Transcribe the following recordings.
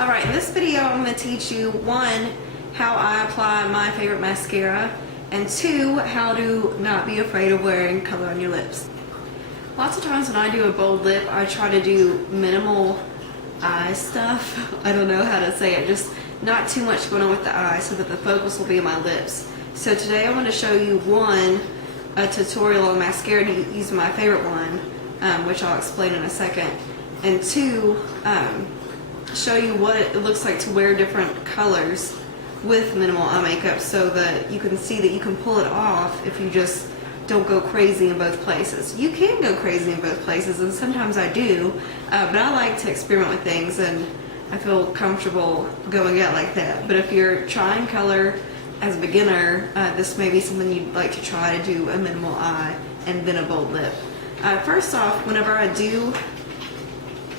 Alright, in this video I'm going to teach you, 1, how I apply my favorite mascara, and 2, how to not be afraid of wearing color on your lips. Lots of times when I do a bold lip, I try to do minimal eye stuff. I don't know how to say it, just not too much going on with the eye so that the focus will be on my lips. So today I want to show you, 1, a tutorial on mascara using my favorite one, which I'll explain in a second, and 2, show you what it looks like to wear different colors with minimal eye makeup so that you can see that you can pull it off if you just don't go crazy in both places. You can go crazy in both places, and sometimes I do, but I like to experiment with things and I feel comfortable going out like that. But if you're trying color as a beginner, this may be something you'd like to try to do a minimal eye and then a bold lip. First off, whenever I do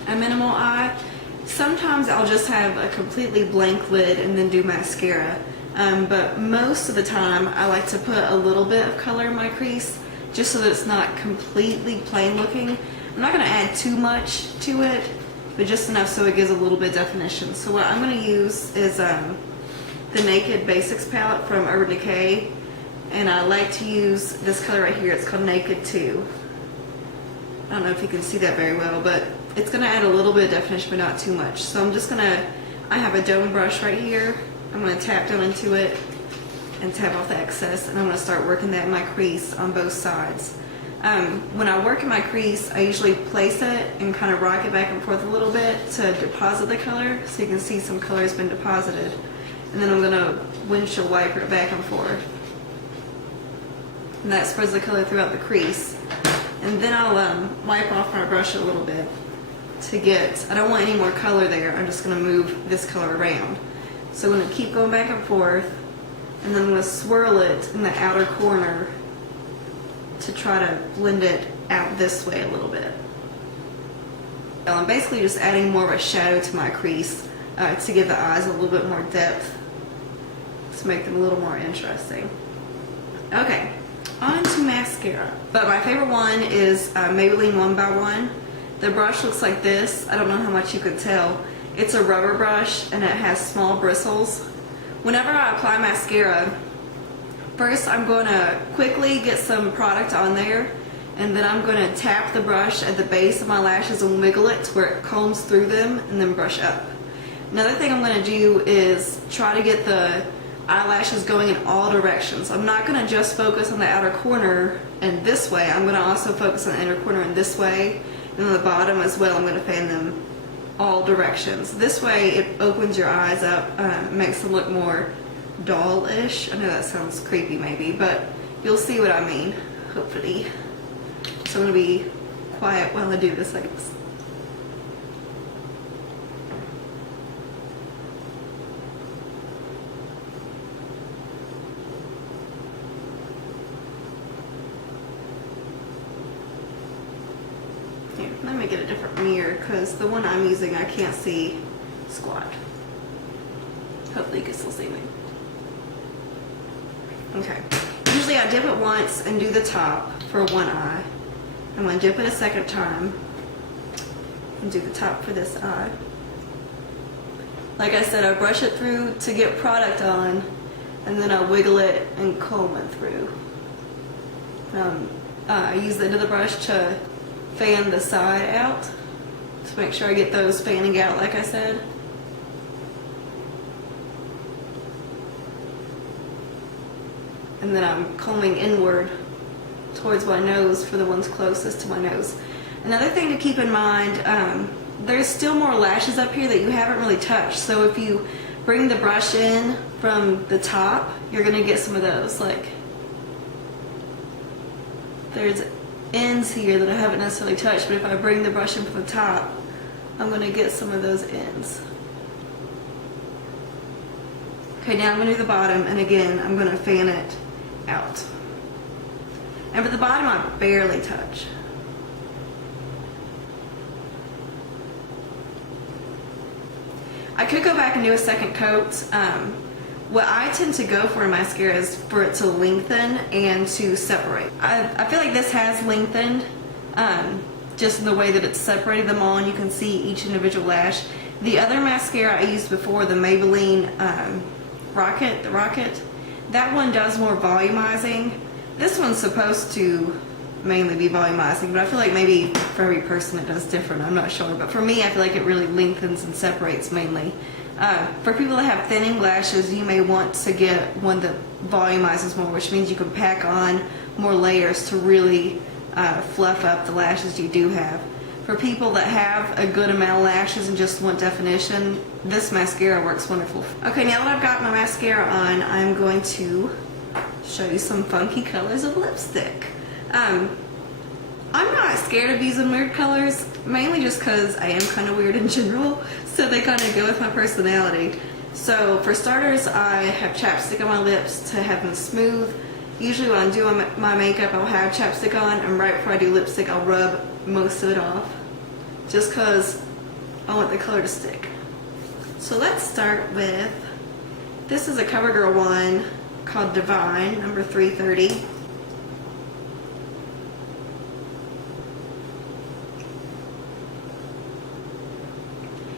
a minimal eye, sometimes I'll just have a completely blank lid and then do mascara. But most of the time I like to put a little bit of color in my crease just so that it's not completely plain looking. I'm not going to add too much to it, but just enough so it gives a little bit of definition. So what I'm going to use is the Naked Basics palette from Urban Decay, and I like to use this color right here. It's called Naked 2. I don't know if you can see that very well, but it's going to add a little bit of definition, but not too much. So I'm just going to, I have a dome brush right here. I'm going to tap down into it and tap off the excess, and I'm going to start working that in my crease on both sides. When I work in my crease, I usually place it and kind of rock it back and forth a little bit to deposit the color, so you can see some color has been deposited. And then I'm going to windshield wiper it back and forth. And that spreads the color throughout the crease. And then I'll wipe off my brush a little bit to get, I don't want any more color there, I'm just going to move this color around. So I'm going to keep going back and forth, and then I'm going to swirl it in the outer corner to try to blend it out this way a little bit. I'm basically just adding more of a shadow to my crease to give the eyes a little bit more depth, to make them a little more interesting. Okay, on to mascara. But my favorite one is Maybelline One By One. The brush looks like this. I don't know how much you could tell. It's a rubber brush and it has small bristles. Whenever I apply mascara, first I'm going to quickly get some product on there, and then I'm going to tap the brush at the base of my lashes and wiggle it to where it combs through them, and then brush up. Another thing I'm going to do is try to get the eyelashes going in all directions. I'm not going to just focus on the outer corner and this way. I'm going to also focus on the inner corner and this way, and on the bottom as well. I'm going to fan them all directions. This way it opens your eyes up, makes them look more doll-ish. I know that sounds creepy maybe, but you'll see what I mean, hopefully. So I'm going to be quiet while I do this, I guess. Here, let me get a different mirror because the one I'm using I can't see squat. Hopefully you can still see me. Okay. Usually I dip it once and do the top for one eye. I'm going to dip it a second time and do the top for this eye. Like I said, I brush it through to get product on, and then I wiggle it and comb it through. I use the end of the brush to fan the side out to make sure I get those fanning out like I said. And then I'm combing inward towards my nose for the ones closest to my nose. Another thing to keep in mind, there's still more lashes up here that you haven't really touched. So if you bring the brush in from the top, you're going to get some of those. Like, there's ends here that I haven't necessarily touched, but if I bring the brush in from the top, I'm going to get some of those ends. Okay, now I'm going to do the bottom, and again, I'm going to fan it out. And for the bottom, I barely touch. I could go back and do a second coat. What I tend to go for in mascara is for it to lengthen and to separate. I feel like this has lengthened just in the way that it's separated them all, and you can see each individual lash. The other mascara I used before, the Maybelline Rocket, that one does more volumizing. This one's supposed to mainly be volumizing, but I feel like maybe for every person it does different. I'm not sure, but for me I feel like it really lengthens and separates mainly. For people that have thinning lashes, you may want to get one that volumizes more, which means you can pack on more layers to really fluff up the lashes you do have. For people that have a good amount of lashes and just want definition, this mascara works wonderful. Okay, now that I've got my mascara on, I'm going to show you some funky colors of lipstick. I'm not scared of using weird colors, mainly just because I am kind of weird in general, so they kind of go with my personality. So for starters, I have chapstick on my lips to have them smooth. Usually when I'm doing my makeup, I'll have chapstick on, and right before I do lipstick, I'll rub most of it off, just because I want the color to stick. So let's start with, this is a CoverGirl one called Divine, number 330.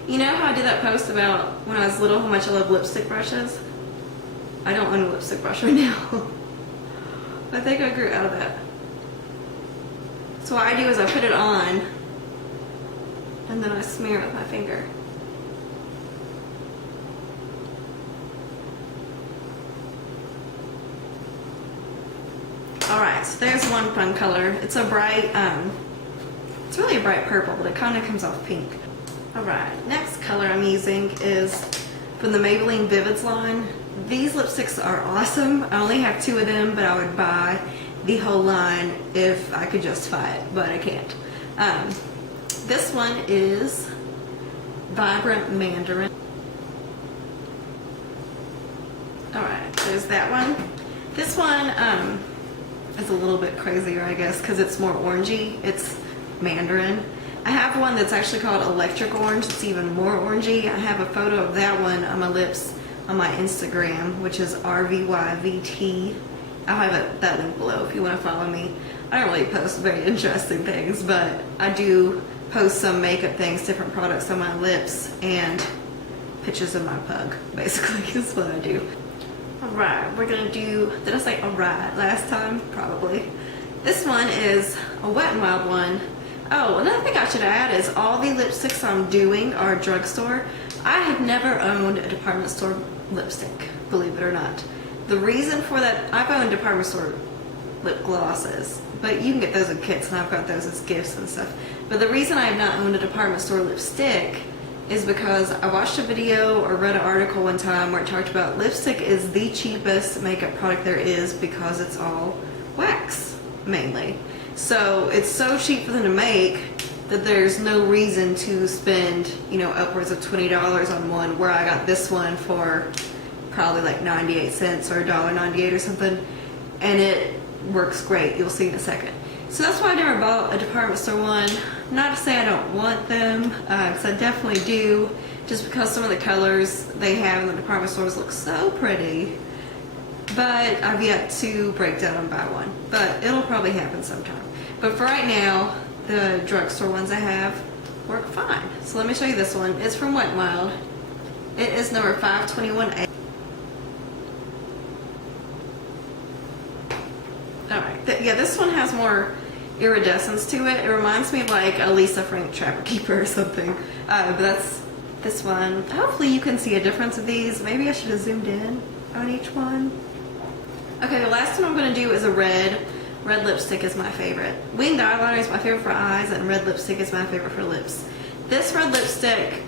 You know how I did that post about when I was little how much I love lipstick brushes? I don't own a lipstick brush right now. I think I grew out of that. So what I do is I put it on and then I smear it with my finger. Alright, so there's one fun color. It's a bright, it's really a bright purple, but it kind of comes off pink. Alright, next color I'm using is from the Maybelline Vivids line. These lipsticks are awesome. I only have 2 of them, but I would buy the whole line if I could justify it, but I can't. This one is Vibrant Mandarin. Alright, there's that one. This one is a little bit crazier, I guess, because it's more orangey. It's Mandarin. I have one that's actually called Electric Orange. It's even more orangey. I have a photo of that one on my lips on my Instagram, which is RVYVT. I'll have that link below if you want to follow me. I don't really post very interesting things, but I do post some makeup things, different products on my lips, and pictures of my pug, basically, is what I do. Alright, we're going to do, did I say alright last time? Probably. This one is a Wet n Wild one. Oh, another thing I should add is all the lipsticks I'm doing are drugstore. I have never owned a department store lipstick, believe it or not. The reason for that, I've owned department store lip glosses, but you can get those in kits, and I've got those as gifts and stuff. But the reason I have not owned a department store lipstick is because I watched a video or read an article one time where it talked about lipstick is the cheapest makeup product there is because it's all wax, mainly. So it's so cheap for them to make that there's no reason to spend, you know, upwards of $20 on one, where I got this one for probably like 98 cents or $1.98 or something, and it works great. You'll see in a second. So that's why I never bought a department store one. Not to say I don't want them, because I definitely do, just because some of the colors they have in the department stores look so pretty. But I've yet to break down and buy one. But it'll probably happen sometime. But for right now, the drugstore ones I have work fine. So let me show you this one. It's from Wet n Wild. It is number 521A. Alright, yeah, this one has more iridescence to it. It reminds me of like a Lisa Frank Trapper Keeper or something. But that's this one. Hopefully you can see a difference of these. Maybe I should have zoomed in on each one. Okay, the last one I'm going to do is a red. Red lipstick is my favorite. Winged eyeliner is my favorite for eyes, and red lipstick is my favorite for lips. This red lipstick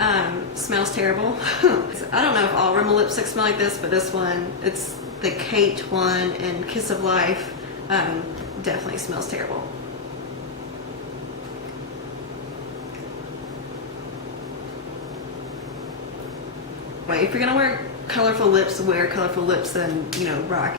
smells terrible. I don't know if all Rimmell lipsticks smell like this, but this one, it's the Kate one and Kiss of Life, definitely smells terrible. Wait, if you're gonna wear colorful lips and, you know, rock